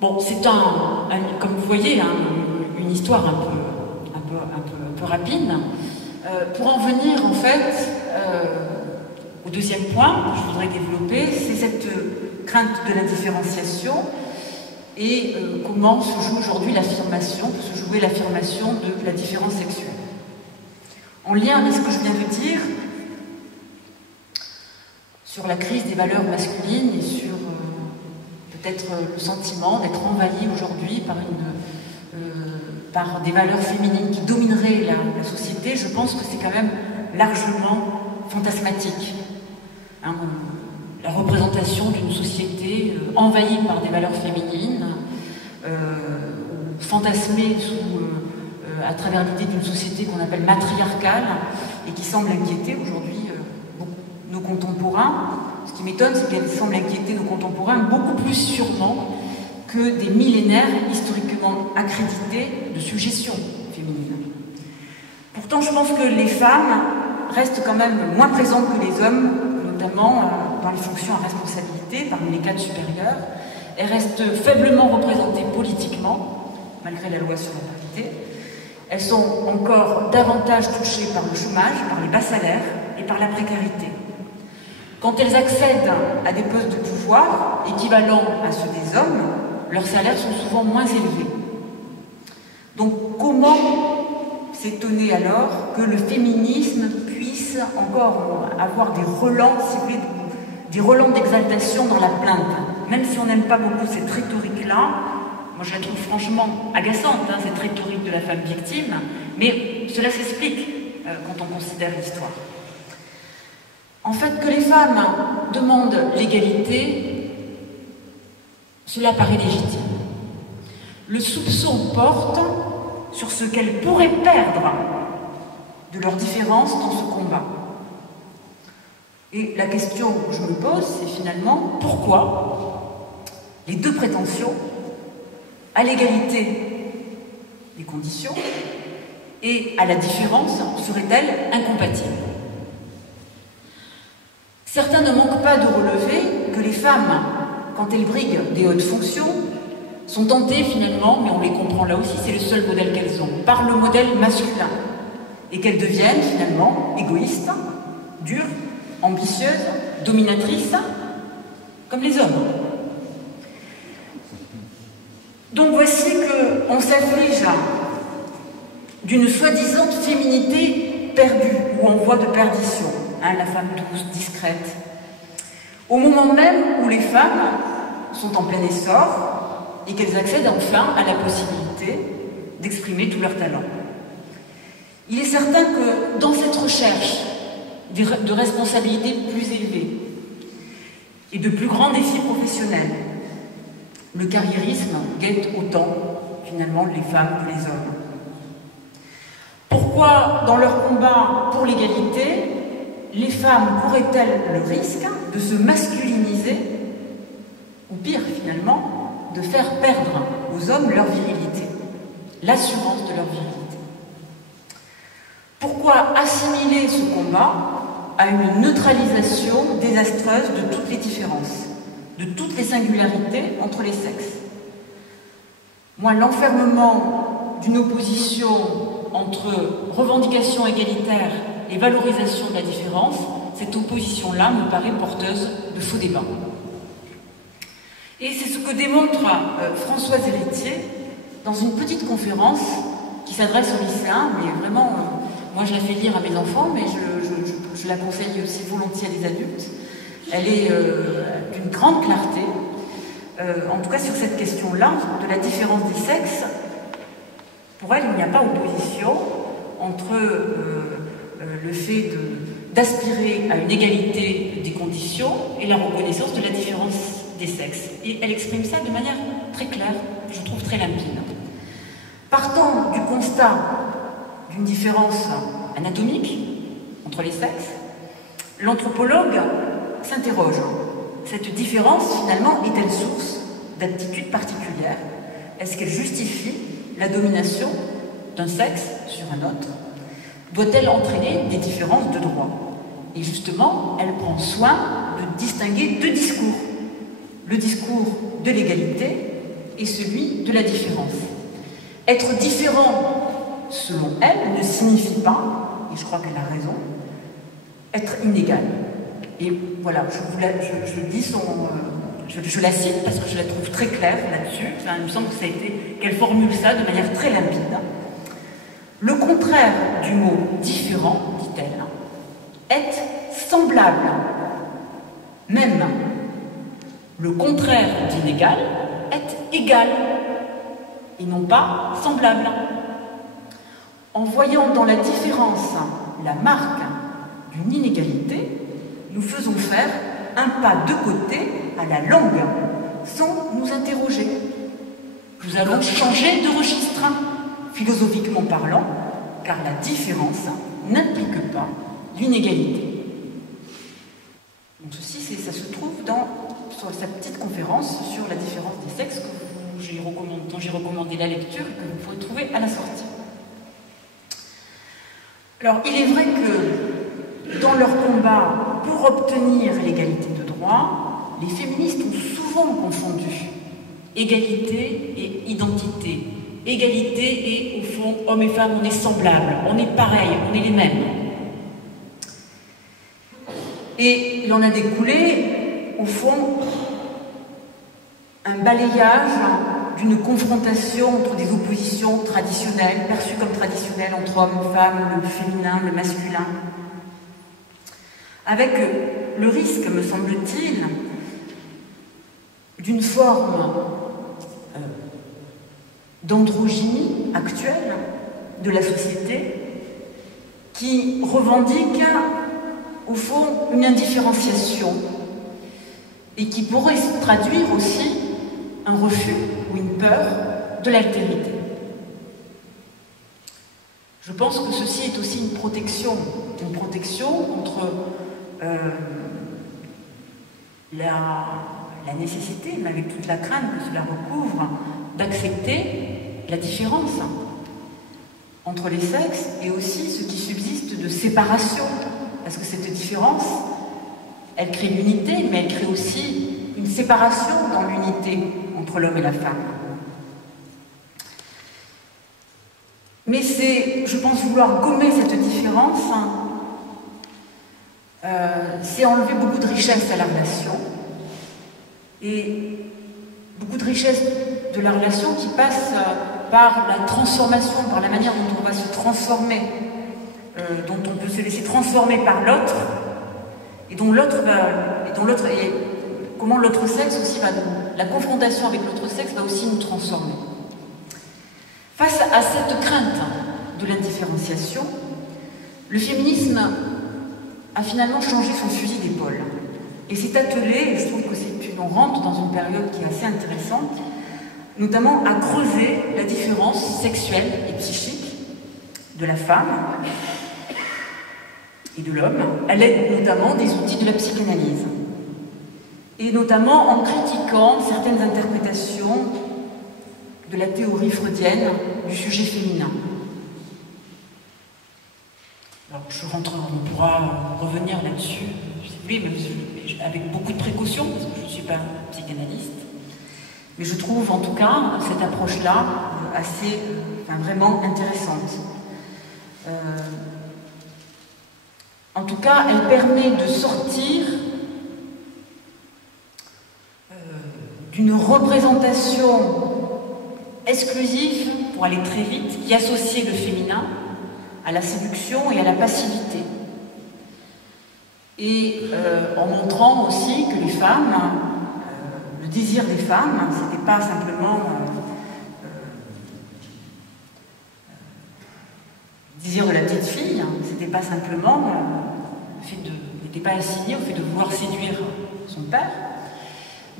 Bon, c'est comme vous voyez, une histoire un peu rapide. Pour en venir, en fait, au deuxième point que je voudrais développer, c'est cette crainte de la différenciation et comment se joue aujourd'hui l'affirmation, peut se jouer l'affirmation de la différence sexuelle. En lien avec ce que je viens de dire, sur la crise des valeurs masculines et sur peut-être le sentiment d'être envahi aujourd'hui par des valeurs féminines qui domineraient la société, je pense que c'est quand même largement fantasmatique. La représentation d'une société envahie par des valeurs féminines, fantasmée à travers l'idée d'une société qu'on appelle matriarcale et qui semble inquiéter aujourd'hui nos contemporains. Ce qui m'étonne, c'est qu'elle semble inquiéter nos contemporains beaucoup plus sûrement que des millénaires historiquement accrédités de suggestion féminine. Pourtant, je pense que les femmes restent quand même moins présentes que les hommes, notamment dans les fonctions à responsabilité, parmi les cadres supérieurs. Elles restent faiblement représentées politiquement, malgré la loi sur la parité. Elles sont encore davantage touchées par le chômage, par les bas salaires et par la précarité. Quand elles accèdent à des postes de pouvoir équivalents à ceux des hommes, leurs salaires sont souvent moins élevés. Donc comment s'étonner alors que le féminisme puisse encore avoir des relents, si vous voulez, des relents d'exaltation dans la plainte, même si on n'aime pas beaucoup cette rhétorique-là. Moi je la trouve franchement agaçante, cette rhétorique de la femme victime, mais cela s'explique quand on considère l'histoire. En fait, que les femmes demandent l'égalité, cela paraît légitime. Le soupçon porte sur ce qu'elles pourraient perdre de leurs différences dans ce combat. Et la question que je me pose, c'est finalement pourquoi les deux prétentions à l'égalité des conditions et à la différence seraient-elles incompatibles? Certains ne manquent pas de relever que les femmes, quand elles briguent des hautes fonctions, sont tentées finalement, mais on les comprend là aussi, c'est le seul modèle qu'elles ont, par le modèle masculin, et qu'elles deviennent finalement égoïstes, dures, ambitieuses, dominatrices, comme les hommes. Donc voici qu'on s'afflige d'une soi-disant féminité perdue, ou en voie de perdition. La femme douce, discrète. Au moment même où les femmes sont en plein essor et qu'elles accèdent enfin à la possibilité d'exprimer tous leurs talents. Il est certain que dans cette recherche de responsabilités plus élevées et de plus grands défis professionnels, le carriérisme guette autant, finalement, les femmes que les hommes. Pourquoi, dans leur combat pour l'égalité, les femmes courraient-elles le risque de se masculiniser, ou pire finalement, de faire perdre aux hommes leur virilité, l'assurance de leur virilité? Pourquoi assimiler ce combat à une neutralisation désastreuse de toutes les différences, de toutes les singularités entre les sexes? Moi, l'enfermement d'une opposition entre revendication égalitaire et valorisation de la différence, cette opposition-là me paraît porteuse de faux débats. Et c'est ce que démontre Françoise Héritier dans une petite conférence qui s'adresse aux lycéens, mais vraiment, moi je la fais lire à mes enfants, mais je la conseille aussi volontiers à des adultes. Elle est d'une grande clarté, en tout cas sur cette question-là, de la différence des sexes. Pour elle, il n'y a pas opposition entre le fait d'aspirer à une égalité des conditions et la reconnaissance de la différence des sexes. Et elle exprime ça de manière très claire, je trouve très limpide. Partant du constat d'une différence anatomique entre les sexes, l'anthropologue s'interroge. Cette différence, finalement, est-elle source d'aptitudes particulières? Est-ce qu'elle justifie la domination d'un sexe sur un autre? Doit-elle entraîner des différences de droit? Et justement, elle prend soin de distinguer deux discours. Le discours de l'égalité est celui de la différence. Être différent, selon elle, ne signifie pas, et je crois qu'elle a raison, être inégal. Et voilà, je la cite parce que je la trouve très claire là-dessus. Enfin, il me semble que ça a été qu'elle formule ça de manière très limpide. Le contraire du mot différent, dit-elle, est semblable. Même le contraire d'inégal est égal et non pas semblable. En voyant dans la différence la marque d'une inégalité, nous faisons faire un pas de côté à la langue, sans nous interroger. Nous allons changer de registre, philosophiquement parlant, car la différence n'implique pas l'inégalité. Donc ceci, ça se trouve sur sa petite conférence sur la différence des sexes dont j'ai recommandé la lecture et que vous pourrez trouver à la sortie. Alors, il est vrai que dans leur combat pour obtenir l'égalité de droit, les féministes ont souvent confondu égalité et identité. Égalité et, au fond, hommes et femmes, on est semblables, on est pareils, on est les mêmes. Et il en a découlé, au fond, un balayage d'une confrontation entre des oppositions traditionnelles, perçues comme traditionnelles entre hommes, femmes, le féminin, le masculin. Avec le risque, me semble-t-il, d'une forme d'androgynie actuelle de la société qui revendique, au fond, une indifférenciation et qui pourrait se traduire aussi un refus ou une peur de l'altérité. Je pense que ceci est aussi une protection contre la nécessité, mais avec toute la crainte que cela recouvre, d'accepter la différence entre les sexes et aussi ce qui subsiste de séparation, parce que cette différence, elle crée l'unité, mais elle crée aussi une séparation dans l'unité entre l'homme et la femme. Mais je pense vouloir gommer cette différence, c'est enlever beaucoup de richesse à la relation, et beaucoup de richesse de la relation qui passe par la transformation, par la manière dont on va se transformer, dont on peut se laisser transformer par l'autre, et comment l'autre sexe aussi la confrontation avec l'autre sexe va aussi nous transformer. Face à cette crainte de l'indifférenciation, le féminisme a finalement changé son fusil d'épaule et s'est attelé, et je trouve que on rentre dans une période qui est assez intéressante, notamment à creuser la différence sexuelle et psychique de la femme et de l'homme, à l'aide notamment des outils de la psychanalyse, et notamment en critiquant certaines interprétations de la théorie freudienne du sujet féminin. Alors, on pourra revenir là-dessus, oui, mais avec beaucoup de précautions, parce que je ne suis pas psychanalyste. Mais je trouve en tout cas cette approche-là vraiment intéressante. En tout cas, elle permet de sortir d'une représentation exclusive, pour aller très vite, qui associait le féminin à la séduction et à la passivité. Et en montrant aussi que les femmes, le désir des femmes, c'était pas simplement le désir de la petite fille, c'était pas simplement n'était pas assigné au fait de vouloir séduire son père,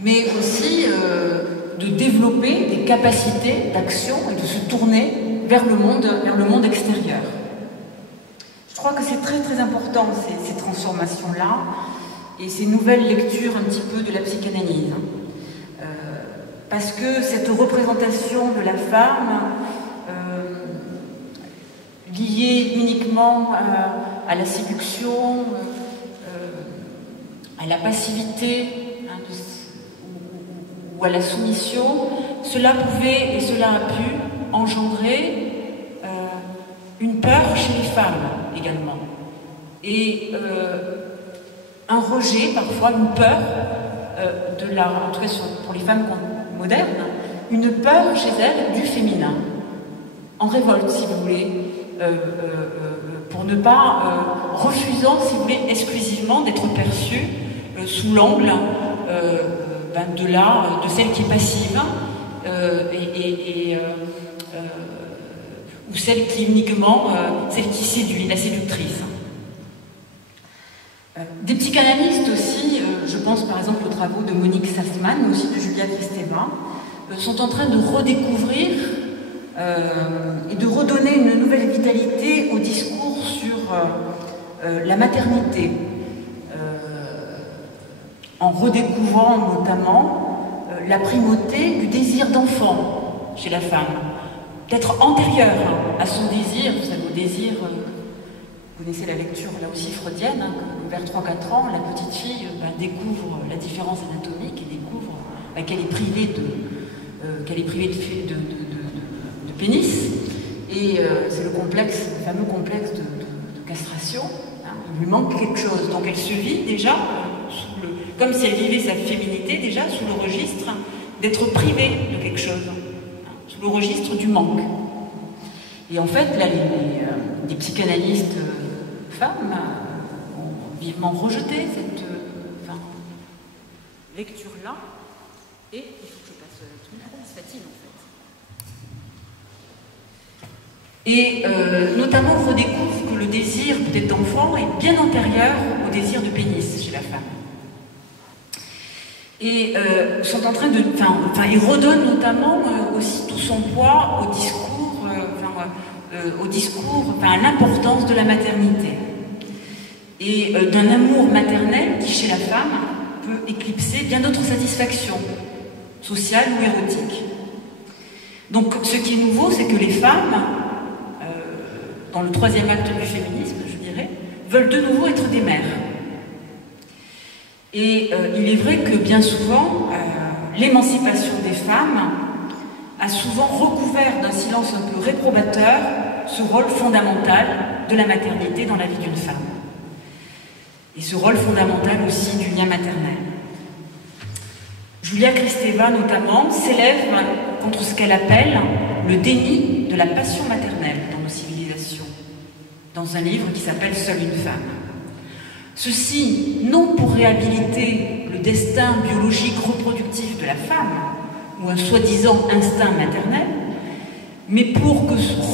mais aussi de développer des capacités d'action et de se tourner vers le monde extérieur. Je crois que c'est très très important ces transformations-là et ces nouvelles lectures un petit peu de la psychanalyse. Parce que cette représentation de la femme liée uniquement à la séduction, à la passivité ou à la soumission, cela pouvait et cela a pu engendrer une peur chez les femmes également. Et un rejet, parfois une peur en tout cas pour les femmes modernes, une peur chez elles du féminin, en révolte si vous voulez, pour ne pas, refusant si vous voulez exclusivement d'être perçue sous l'angle de celle qui est passive ou celle qui uniquement, celle qui séduit, la séductrice. Des psychanalystes aussi, je pense par exemple aux travaux de Monique Sassman, mais aussi de Julia Kristeva, sont en train de redécouvrir et de redonner une nouvelle vitalité au discours sur la maternité, en redécouvrant notamment la primauté du désir d'enfant chez la femme, d'être antérieure à son désir, vous savez, au désir, vous connaissez la lecture là aussi freudienne, hein, vers 3-4 ans, la petite fille découvre la différence anatomique et découvre qu'elle est privée de pénis, et c'est le fameux complexe de castration, hein, il lui manque quelque chose, donc elle se vit déjà comme si elle vivait sa féminité déjà sous le registre d'être privée de quelque chose, hein, sous le registre du manque. Et en fait, là, les psychanalystes femmes ont vivement rejeté cette lecture-là, et il faut que je passe tout le temps, se fatigue en fait. Et notamment, on redécouvre que le désir peut-être d'enfant est bien antérieur au désir de pénis chez la femme. Et sont en train de, ils redonnent notamment aussi tout son poids au discours, à l'importance de la maternité et d'un amour maternel qui chez la femme peut éclipser bien d'autres satisfactions sociales ou érotiques. Donc ce qui est nouveau, c'est que les femmes, dans le troisième acte du féminisme, je dirais, veulent de nouveau être des mères. Et il est vrai que bien souvent, l'émancipation des femmes a souvent recouvert d'un silence un peu réprobateur ce rôle fondamental de la maternité dans la vie d'une femme. Et ce rôle fondamental aussi du lien maternel. Julia Kristeva, notamment, s'élève contre ce qu'elle appelle le déni de la passion maternelle dans nos civilisations, dans un livre qui s'appelle « Seule une femme ». Ceci, non pour réhabiliter le destin biologique reproductif de la femme, ou un soi-disant instinct maternel, mais pour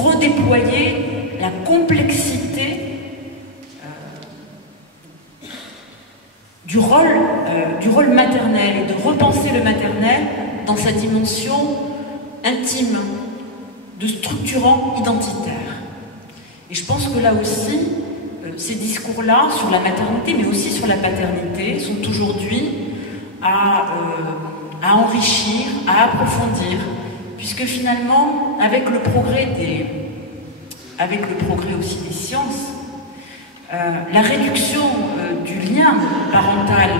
redéployer la complexité du rôle maternel, et de repenser le maternel dans sa dimension intime, de structurant identitaire. Et je pense que là aussi, ces discours-là sur la maternité, mais aussi sur la paternité, sont aujourd'hui à enrichir, à approfondir, puisque finalement, avec le progrès aussi des sciences, la réduction du lien parental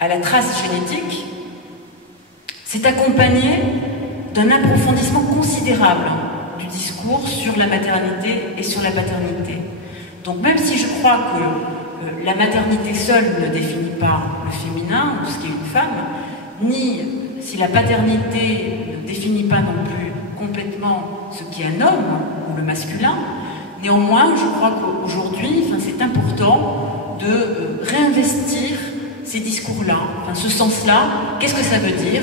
à la trace génétique s'est accompagnée d'un approfondissement considérable du discours sur la maternité et sur la paternité. Donc même si je crois que la maternité seule ne définit pas le féminin ou ce qu'est une femme, ni si la paternité ne définit pas non plus complètement ce qu'est un homme ou le masculin, néanmoins je crois qu'aujourd'hui c'est important de réinvestir ces discours-là, ce sens-là. Qu'est-ce que ça veut dire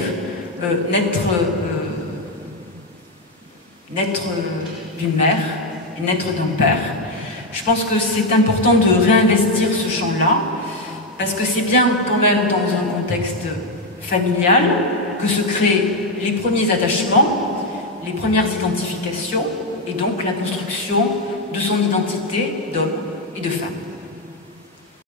naître d'une mère et naître d'un père? Je pense que c'est important de réinvestir ce champ-là, parce que c'est bien quand même dans un contexte familial que se créent les premiers attachements, les premières identifications, et donc la construction de son identité d'homme et de femme.